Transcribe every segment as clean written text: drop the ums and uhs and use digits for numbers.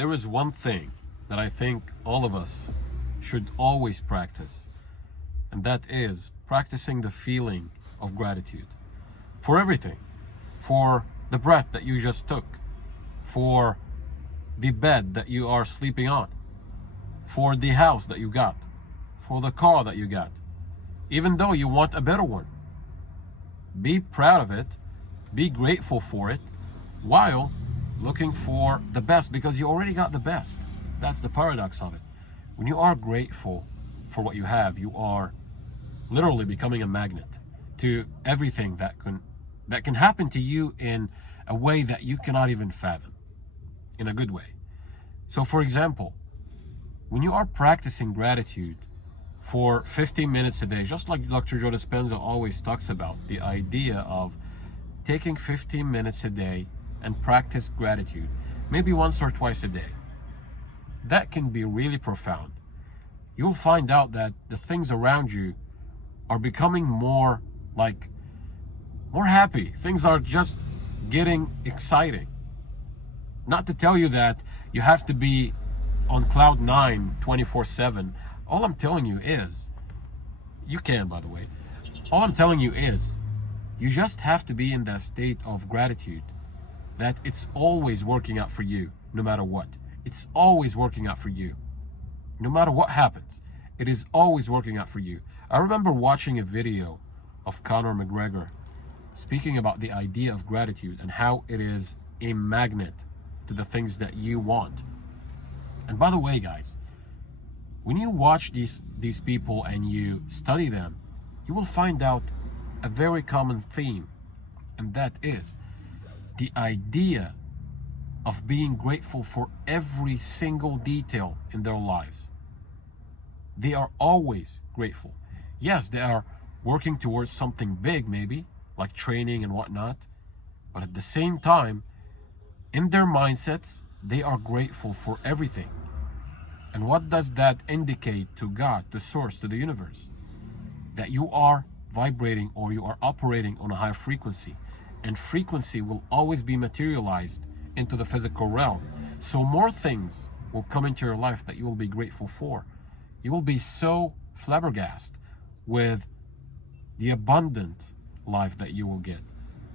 There is one thing that I think all of us should always practice, and that is practicing the feeling of gratitude for everything, for the breath that you just took, for the bed that you are sleeping on, for the house that you got, for the car that you got, even though you want a better one. Be proud of it, be grateful for it, while looking for the best, because you already got the best. That's the paradox of it. When you are grateful for what you have, you are literally becoming a magnet to everything that can happen to you in a way that you cannot even fathom, in a good way. So for example, when you are practicing gratitude for 15 minutes a day, just like Dr. Joe Dispenza always talks about, the idea of taking 15 minutes a day and practice gratitude, maybe once or twice a day, that can be really profound. You'll find out that the things around you are becoming more happy. Things are just getting exciting. Not to tell you that you have to be on cloud 9 24/7. All I'm telling you is, you can, by the way, all I'm telling you is, you just have to be in that state of gratitude that it's always working out for you, no matter what. It's always working out for you. No matter what happens, it is always working out for you. I remember watching a video of Conor McGregor speaking about the idea of gratitude and how it is a magnet to the things that you want. And by the way, guys, when you watch these people and you study them, you will find out a very common theme, and that is the idea of being grateful for every single detail in their lives. They are always grateful. Yes, they are working towards something big, maybe, like training and whatnot, but at the same time, in their mindsets, they are grateful for everything. And what does that indicate to God, to Source, to the universe? That you are vibrating, or you are operating on a high frequency, and frequency will always be materialized into the physical realm. So more things will come into your life that you will be grateful for. You will be so flabbergasted with the abundant life that you will get,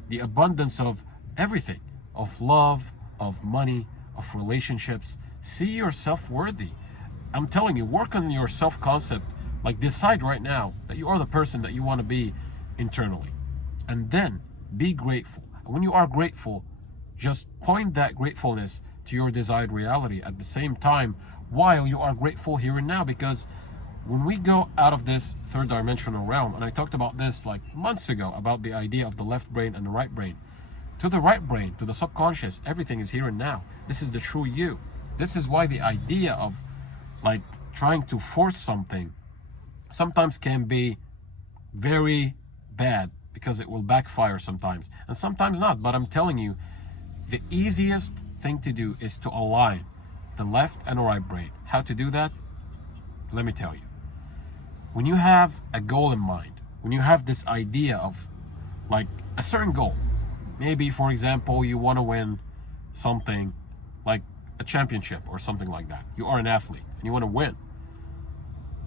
the abundance of everything, of love, of money, of relationships. See yourself worthy. I'm telling you, work on your self-concept. Like, decide right now that you are the person that you want to be internally, and then be grateful. And when you are grateful, just point that gratefulness to your desired reality at the same time, while you are grateful here and now. Because when we go out of this third dimensional realm, and I talked about this like months ago, about the idea of the left brain and the right brain, to the right brain, to the subconscious, everything is here and now. This is the true you. This is why the idea of like trying to force something sometimes can be very bad, because it will backfire sometimes, and sometimes not. But I'm telling you, the easiest thing to do is to align the left and right brain. How to do that? Let me tell you. When you have a goal in mind, when you have this idea of like a certain goal, maybe for example, you want to win something like a championship or something like that. You are an athlete and you want to win.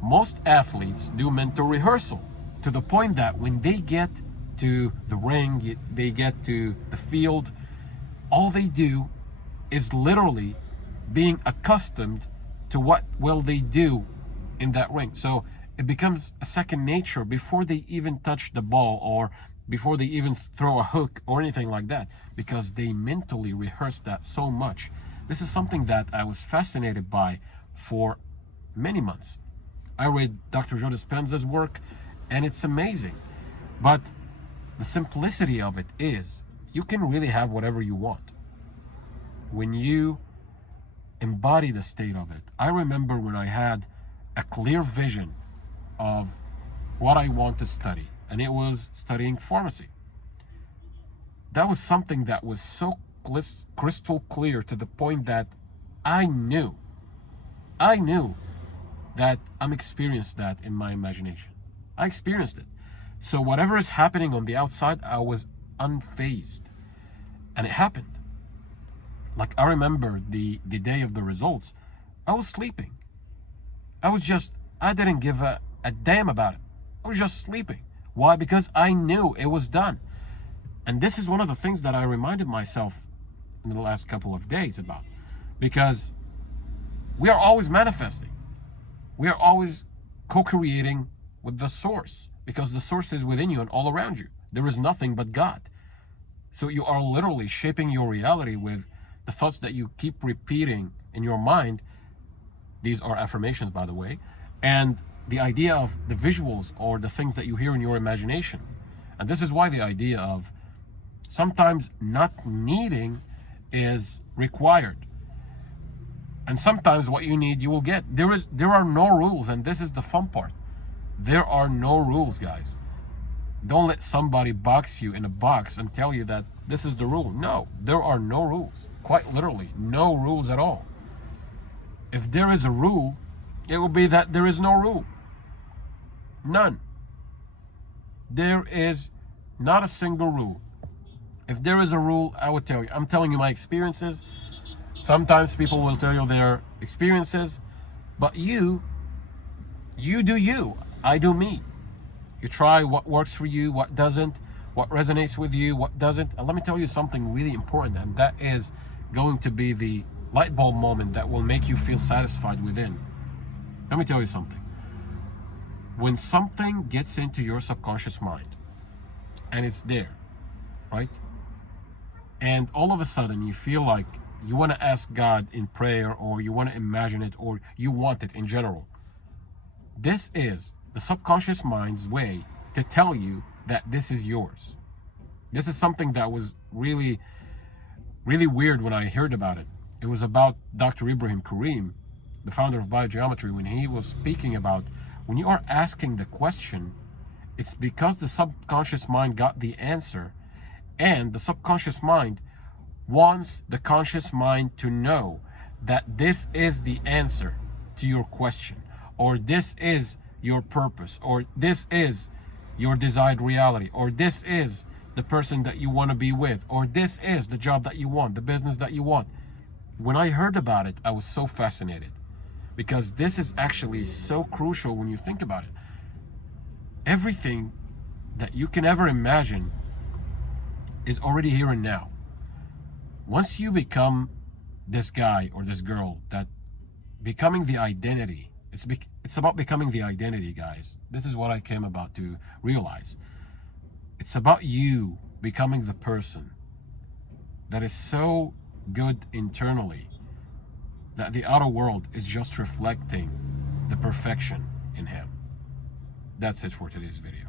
Most athletes do mental rehearsal to the point that when they get to the ring, they get to the field, all they do is literally being accustomed to what will they do in that ring. So it becomes a second nature before they even touch the ball, or before they even throw a hook or anything like that, because they mentally rehearse that so much. This is something that I was fascinated by for many months. I read Dr. Joe Dispenza's work, and it's amazing. But the simplicity of it is, you can really have whatever you want when you embody the state of it. I remember when I had a clear vision of what I want to study, and it was studying pharmacy. That was something that was so crystal clear, to the point that I knew that I'm experienced that in my imagination. I experienced it. So whatever is happening on the outside, I was unfazed. And it happened. Like, I remember the day of the results, I was sleeping. I didn't give a damn about it. I was just sleeping. Why? Because I knew it was done. And this is one of the things that I reminded myself in the last couple of days about. Because we are always manifesting. We are always co-creating with the source. Because the source is within you and all around you. There is nothing but God. So you are literally shaping your reality with the thoughts that you keep repeating in your mind. These are affirmations, by the way. And the idea of the visuals or the things that you hear in your imagination. And this is why the idea of sometimes not needing is required. And sometimes what you need, you will get. There are no rules, and this is the fun part. There are no rules, guys. Don't let somebody box you in a box and tell you that this is the rule. No, there are no rules. Quite literally, no rules at all. If there is a rule, it will be that there is no rule. None. There is not a single rule. If there is a rule, I would tell you. I'm telling you my experiences. Sometimes people will tell you their experiences, but you do you. I do me. You try what works for you, what doesn't, what resonates with you, what doesn't. And let me tell you something really important, and that is going to be the light bulb moment that will make you feel satisfied within. Let me tell you something. When something gets into your subconscious mind, and it's there, right? And all of a sudden you feel like you want to ask God in prayer, or you want to imagine it, or you want it in general. This is the subconscious mind's way to tell you that this is yours. This is something that was really, really weird when I heard about it. It was about Dr. Ibrahim Karim, the founder of biogeometry, when he was speaking about when you are asking the question, it's because the subconscious mind got the answer, and the subconscious mind wants the conscious mind to know that this is the answer to your question, or this is your purpose, or this is your desired reality, or this is the person that you want to be with, or this is the job that you want, the business that you want. When I heard about it, I was so fascinated, because this is actually so crucial when you think about it. Everything that you can ever imagine is already here and now. Once you become this guy or this girl, that becoming the identity, it's about becoming the identity, guys. This is what I came about to realize. It's about you becoming the person that is so good internally that the outer world is just reflecting the perfection in him. That's it for today's video.